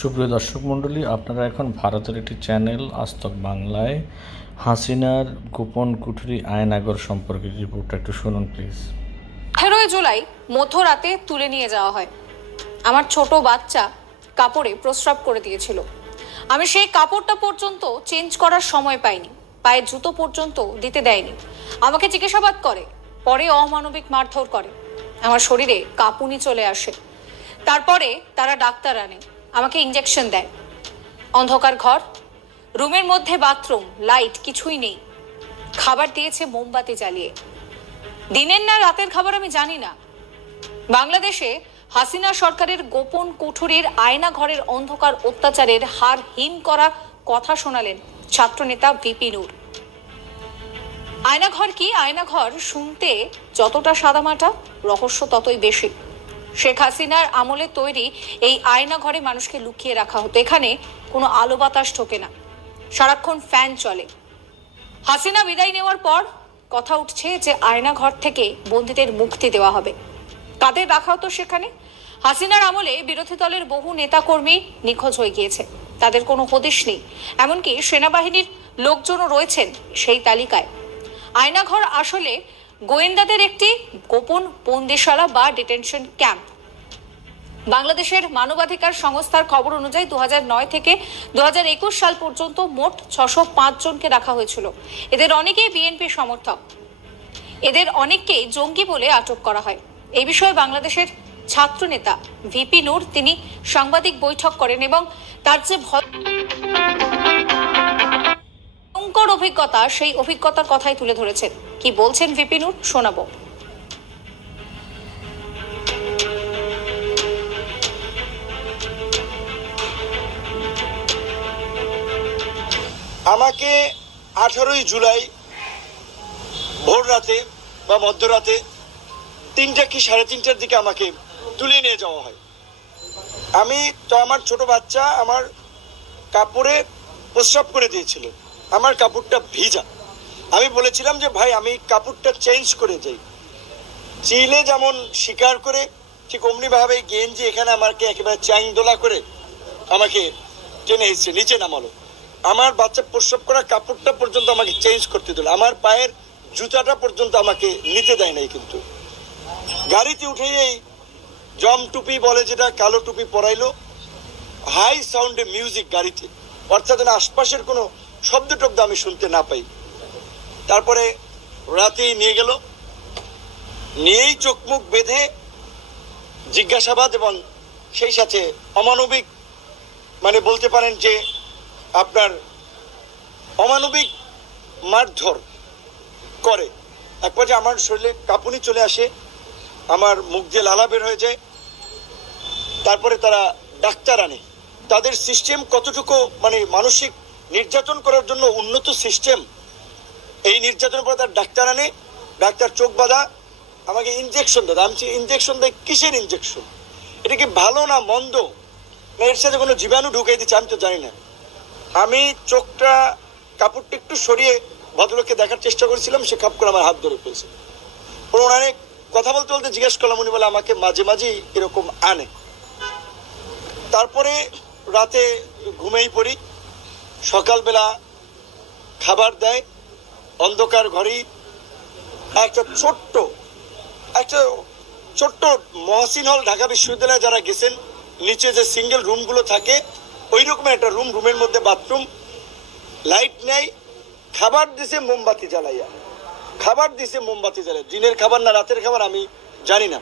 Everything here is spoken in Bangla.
সুপ্রিয় দর্শক মণ্ডলী, আপনারা এখন ভারতের একটি চ্যানেল আজ তক বাংলায় হাসিনার গোপন কুঠুরি আয়নাগর সম্পর্কে রিপোর্টটা একটু শুনুন প্লিজ। 18 জুলাই মধ্যরাতে তুলে নিয়ে যাওয়া হয়। আমার ছোট বাচ্চা কাপড়ে প্রস্রাব করে দিয়েছিল। আমি সেই কাপড়টা পর্যন্ত চেঞ্জ করার সময় পাইনি, পায়ের জুতো পর্যন্ত দিতে দেয়নি। আমাকে জিজ্ঞাসাবাদ করে, পরে অমানবিক মারধর করে। আমার শরীরে কাঁপুনি চলে আসে। তারপরে তারা ডাক্তার আনে, আমাকে ইঞ্জেকশন দেয়। অন্ধকার ঘর, রুমের মধ্যে বাথরুম, লাইট কিছুই নেই। খাবার দিয়েছে মোমবাতি জ্বালিয়ে। দিনের না রাতের খাবার আমি জানি না। বাংলাদেশে হাসিনা সরকারের গোপন কুঠুরির আয়না ঘরের অন্ধকার অত্যাচারের হার হিম করা কথা শোনালেন ছাত্রনেতা ভিপি নূর। আয়নাঘর কি? আয়নাঘর শুনতে যতটা সাদামাটা, রহস্য ততই বেশি। শেখ হাসিনার আমলে তৈরি এই আয়না ঘরে মানুষকে লুকিয়ে রাখা হতো। এখানে কোনো আলো বাতাস ঢোকে না, সারাক্ষণ ফ্যান চলে। হাসিনা বিদায় নেওয়ার পর কথা উঠছে যে আয়না ঘর থেকে বন্দীদের মুক্তি দেওয়া হবে। কাদের রাখা হতো সেখানে? হাসিনার আমলে বিরোধী দলের বহু নেতাকর্মী নিখোঁজ হয়ে গিয়েছে, তাদের কোনো হদিশ নেই। এমনকি সেনাবাহিনীর লোকজনও রয়েছেন সেই তালিকায়। আয়নাঘর আসলে গোয়েন্দাদের একটি গোপন বন্দিশালা বা ডিটেনশন ক্যাম্প। বাংলাদেশের মানবাধিকার সংস্থার খবর অনুযায়ী 2009 থেকে 2021 সাল পর্যন্ত মোট 605 জনকে রাখা হয়েছিল। এদের অনেকেই বিএনপি সমর্থক। এদের অনেককেই জঙ্গি বলে আটক করা হয়। এই বিষয়ে বাংলাদেশের ছাত্র নেতা ভিপি নূর তিনি সাংবাদিক বৈঠক করেন এবং তার যে ভয়ঙ্কর অভিজ্ঞতা, সেই অভিজ্ঞতার কথাই তুলে ধরেছেন। কি বলছেন ভিপি নূর শোনাবো। আমাকে 18 জুলাই ভোর রাতে বা মধ্যরাতে 3টা কি 3:30টার দিকে আমাকে তুলে নিয়ে যাওয়া হয়। আমি তো আমার ছোট বাচ্চা আমার কাপড়ে প্রস্রাব করে দিয়েছিল, আমার কাপড়টা ভিজা। আমি বলেছিলাম যে ভাই আমি কাপড়টা চেঞ্জ করে যাই। চিলে যেমন শিকার করে ঠিক অমনি ভাবে গেঞ্জি এখানে আমাকে একেবারে চ্যাং দোলা করে আমাকে টেনে এসছে, নিচে নামালো। আমার বাচ্চা প্রস্রাব করা কাপড়টা পর্যন্ত আমাকে চেঞ্জ করতে দিল, আমার পায়ের জুতাটা পর্যন্ত আমাকে নিতে দেয় নাই। কিন্তু গাড়িতে উঠেই এই জম টুপি বলে যেটা, কালো টুপি পরাইলো, হাই সাউন্ডে মিউজিক গাড়িতে, অর্থাৎ আশপাশের কোনো শব্দ টব্দ আমি শুনতে না পাই। তারপরে রাতেই নিয়ে গেল, নিয়েই চোখ মুখ বেঁধে জিজ্ঞাসাবাদ এবং সেই সাথে অমানবিক, মানে বলতে পারেন যে আপনার অমানবিক মারধর করে। এক পর্যায়ে আমার শরীরে কাঁপুনি চলে আসে, আমার মুখ দিয়ে লালা বের হয়ে যায়। তারপরে তারা ডাক্তার আনে। তাদের সিস্টেম কতটুকু মানে মানসিক নির্যাতন করার জন্য উন্নত সিস্টেম। এই নির্যাতনের পরে তার ডাক্তার আনে, ডাক্তার চোখ বাঁধা আমাকে ইনজেকশন দেয়। আমি ইনজেকশন দেয় কিসের ইনজেকশন? এটা কি ভালো না মন্দ, না এর সাথে কোনো জীবাণু ঢুকিয়ে দিচ্ছে আমি তো জানি না। আমি চোখটা কাপড়টা একটু সরিয়ে ভদ্রলোককে দেখার চেষ্টা করেছিলাম, সে খাপ করে আমার হাত ধরে ফেলছে। ওনারে কথা বলতে বলতে জিজ্ঞেস করলাম, উনি বলে আমাকে মাঝে মাঝেই এরকম আনে। তারপরে রাতে ঘুমেই পড়ি, সকালবেলা খাবার দেয় অন্ধকার ঘরেই। একটা ছোট্ট মহসিন হল, ঢাকা বিশ্ববিদ্যালয়ে যারা গেছেন, নিচে যে সিঙ্গেল রুমগুলো থাকে ওই রকমের একটা রুম, রুমের মধ্যে বাথরুম, লাইট নেই। খাবার দিছে মোমবাতি জ্বালাইয়া, দিনের খাবার না রাতের খাবার আমি জানি না।